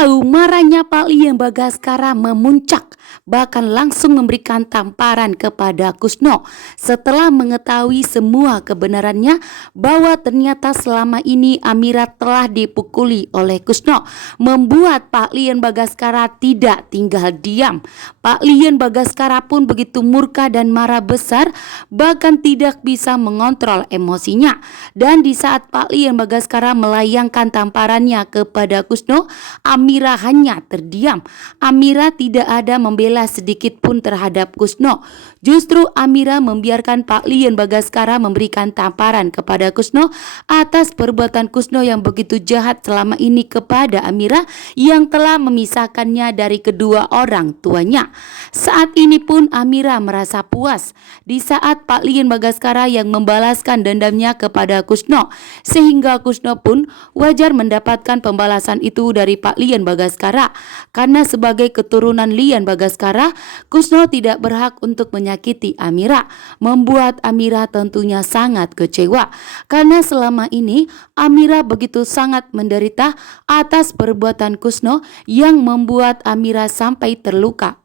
Tahu marahnya Pak Lian Bagaskara memuncak, bahkan langsung memberikan tamparan kepada Kusno setelah mengetahui semua kebenarannya bahwa ternyata selama ini Amira telah dipukuli oleh Kusno, membuat Pak Lian Bagaskara tidak tinggal diam. Pak Lian Bagaskara pun begitu murka dan marah besar, bahkan tidak bisa mengontrol emosinya. Dan di saat Pak Lian Bagaskara melayangkan tamparannya kepada Kusno, Amira hanya terdiam. Amira tidak ada membela sedikit pun terhadap Kusno. Justru Amira membiarkan Pak Lian Bagaskara memberikan tamparan kepada Kusno atas perbuatan Kusno yang begitu jahat selama ini kepada Amira yang telah memisahkannya dari kedua orang tuanya. Saat ini pun Amira merasa puas di saat Pak Lian Bagaskara yang membalaskan dendamnya kepada Kusno, sehingga Kusno pun wajar mendapatkan pembalasan itu dari Pak Lian Bagaskara. Karena sebagai keturunan Lian Bagaskara, Kusno tidak berhak untuk menyakiti Amira, membuat Amira tentunya sangat kecewa karena selama ini Amira begitu sangat menderita atas perbuatan Kusno yang membuat Amira sampai terluka.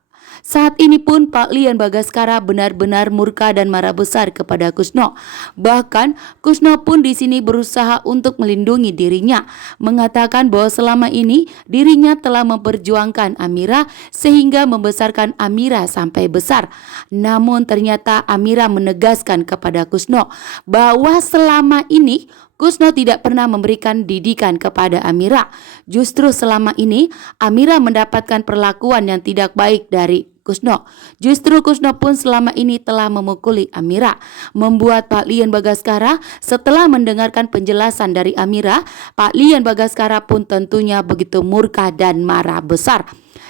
Saat ini pun Pak Lian Bagaskara benar-benar murka dan marah besar kepada Kusno. Bahkan Kusno pun di sini berusaha untuk melindungi dirinya, mengatakan bahwa selama ini dirinya telah memperjuangkan Amira sehingga membesarkan Amira sampai besar. Namun ternyata Amira menegaskan kepada Kusno bahwa selama ini Kusno tidak pernah memberikan didikan kepada Amira. Justru selama ini Amira mendapatkan perlakuan yang tidak baik dari Kusno. Justru Kusno pun selama ini telah memukuli Amira, membuat Pak Lian Bagaskara setelah mendengarkan penjelasan dari Amira, Pak Lian Bagaskara pun tentunya begitu murka dan marah besar.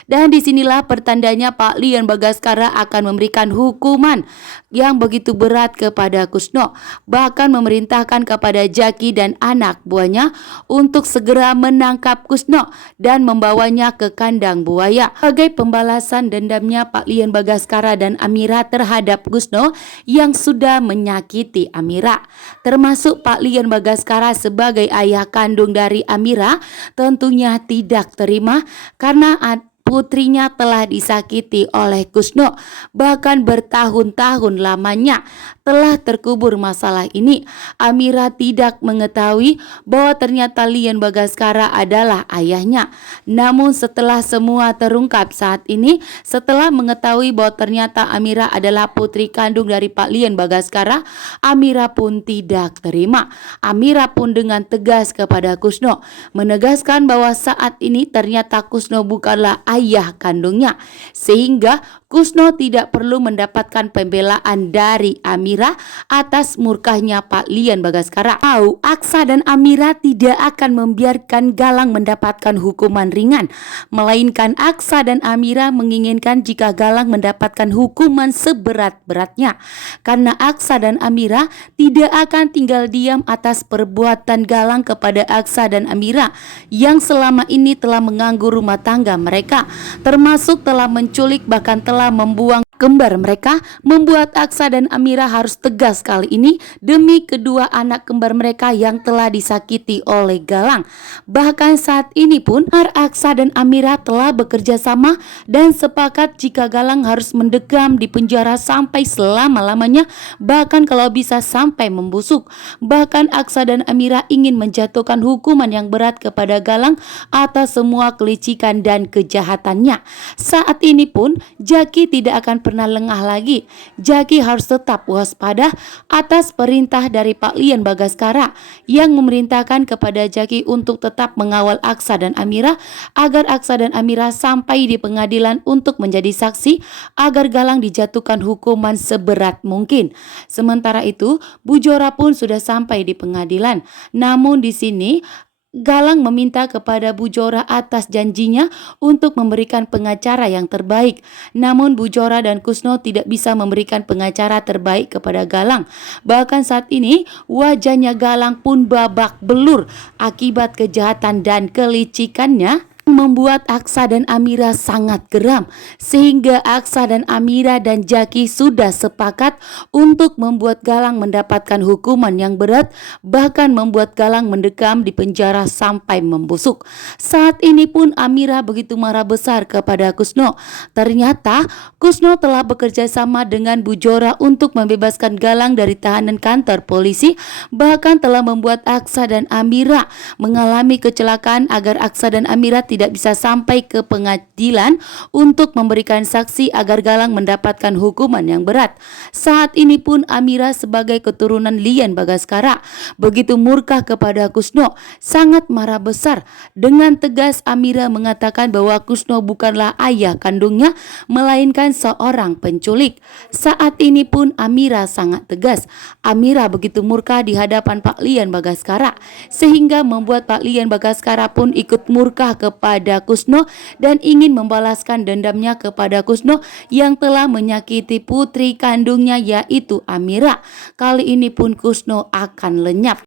Dan disinilah pertandanya Pak Lian Bagaskara akan memberikan hukuman yang begitu berat kepada Kusno, bahkan memerintahkan kepada Jaki dan anak buahnya untuk segera menangkap Kusno dan membawanya ke kandang buaya. Sebagai pembalasan dendamnya Pak Lian Bagaskara dan Amira terhadap Kusno yang sudah menyakiti Amira. Termasuk Pak Lian Bagaskara sebagai ayah kandung dari Amira tentunya tidak terima karena putrinya telah disakiti oleh Kusno, bahkan bertahun-tahun lamanya telah terkubur masalah ini. Amira tidak mengetahui bahwa ternyata Lian Bagaskara adalah ayahnya. Namun setelah semua terungkap saat ini, setelah mengetahui bahwa ternyata Amira adalah putri kandung dari Pak Lian Bagaskara, Amira pun tidak terima. Amira pun dengan tegas kepada Kusno menegaskan bahwa saat ini ternyata Kusno bukanlah ayah kandungnya, sehingga Kusno tidak perlu mendapatkan pembelaan dari Amira atas murkahnya Pak Lian Bagaskara. Tahu, Aksa dan Amira tidak akan membiarkan Galang mendapatkan hukuman ringan, melainkan Aksa dan Amira menginginkan jika Galang mendapatkan hukuman seberat-beratnya, karena Aksa dan Amira tidak akan tinggal diam atas perbuatan Galang kepada Aksa dan Amira yang selama ini telah mengganggu rumah tangga mereka, termasuk telah menculik bahkan telah membuang kembar mereka, membuat Aksa dan Amira harus tegas kali ini demi kedua anak kembar mereka yang telah disakiti oleh Galang. Bahkan saat ini pun Aksa dan Amira telah bekerja sama dan sepakat jika Galang harus mendekam di penjara sampai selama-lamanya, bahkan kalau bisa sampai membusuk. Bahkan Aksa dan Amira ingin menjatuhkan hukuman yang berat kepada Galang atas semua kelicikan dan kejahatannya. Saat ini pun Jaki tidak akan pernah lengah lagi. Jaki harus tetap waspada atas perintah dari Pak Lian Bagaskara yang memerintahkan kepada Jaki untuk tetap mengawal Aksa dan Amira agar Aksa dan Amira sampai di pengadilan untuk menjadi saksi agar Galang dijatuhkan hukuman seberat mungkin. Sementara itu, Bu Jora pun sudah sampai di pengadilan. Namun di sini Galang meminta kepada Bu Jora atas janjinya untuk memberikan pengacara yang terbaik. Namun Bu Jora dan Kusno tidak bisa memberikan pengacara terbaik kepada Galang. Bahkan saat ini wajahnya Galang pun babak belur akibat kejahatan dan kelicikannya membuat Aksa dan Amira sangat geram, sehingga Aksa dan Amira dan Jaki sudah sepakat untuk membuat Galang mendapatkan hukuman yang berat, bahkan membuat Galang mendekam di penjara sampai membusuk. Saat ini pun Amira begitu marah besar kepada Kusno. Ternyata Kusno telah bekerja sama dengan Bu Jora untuk membebaskan Galang dari tahanan kantor polisi, bahkan telah membuat Aksa dan Amira mengalami kecelakaan agar Aksa dan Amira tidak bisa sampai ke pengadilan untuk memberikan saksi agar Galang mendapatkan hukuman yang berat. Saat ini pun Amira sebagai keturunan Lian Bagaskara begitu murka kepada Kusno, sangat marah besar. Dengan tegas Amira mengatakan bahwa Kusno bukanlah ayah kandungnya, melainkan seorang penculik. Saat ini pun Amira sangat tegas. Amira begitu murka di hadapan Pak Lian Bagaskara, sehingga membuat Pak Lian Bagaskara pun ikut murka kepada Kusno dan ingin membalaskan dendamnya kepada Kusno yang telah menyakiti putri kandungnya yaitu Amira. Kali ini pun Kusno akan lenyap.